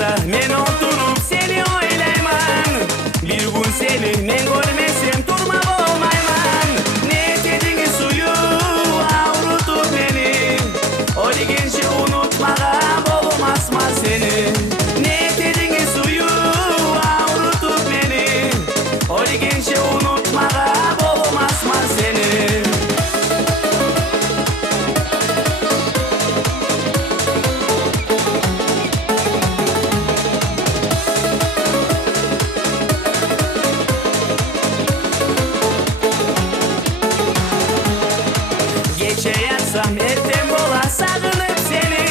başında men oturup seni oylayman. Bir gün seni men görmesem durma olmayman. Ne dedin suyu avrutup beni, o degençe unutmağa olmazma seni. Ne dedin suyu avrutup beni, o degençe unutmağa olmazma seni. Geçe yatsam ertem bola sağınıp seni.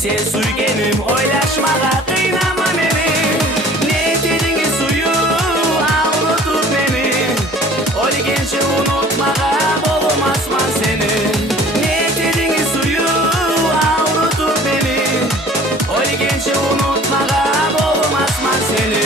Sen suygenim oylaşmağa kıynama beni. Ne dedin suyu avrutup beni, o degençe unutmağa olmazma seni. Ne dedin suyu avrutup beni, o degençe unutmağa olmazma seni.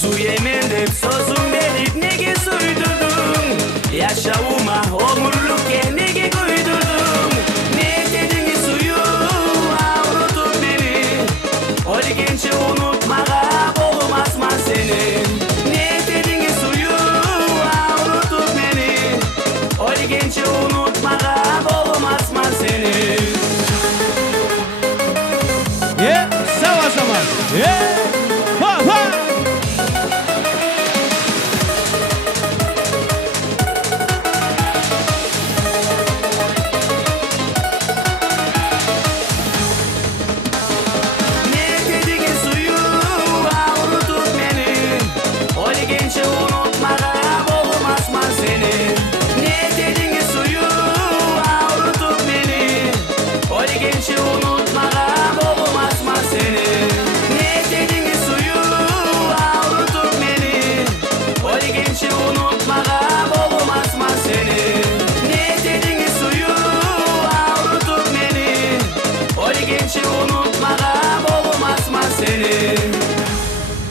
Su yemen dep sözüm verip nege suydurdun, yaşavuma omurlukken nege koydurdun. Ne dedin suyu avrutup beni, o degençe unutmağa olmazma seni. Ne dedin suyu avrutup beni, o degençe unutmağa olmazma seni. Sava zaman. Ha ha. Ne dedin suyu avrutup beni, o degençe unutmağa olmazma seni. Ne dedin suyu avrutup beni, o degençe unutmağa olmazma seni. Ne dedin suyu avrutup beni, o degençe unutmağa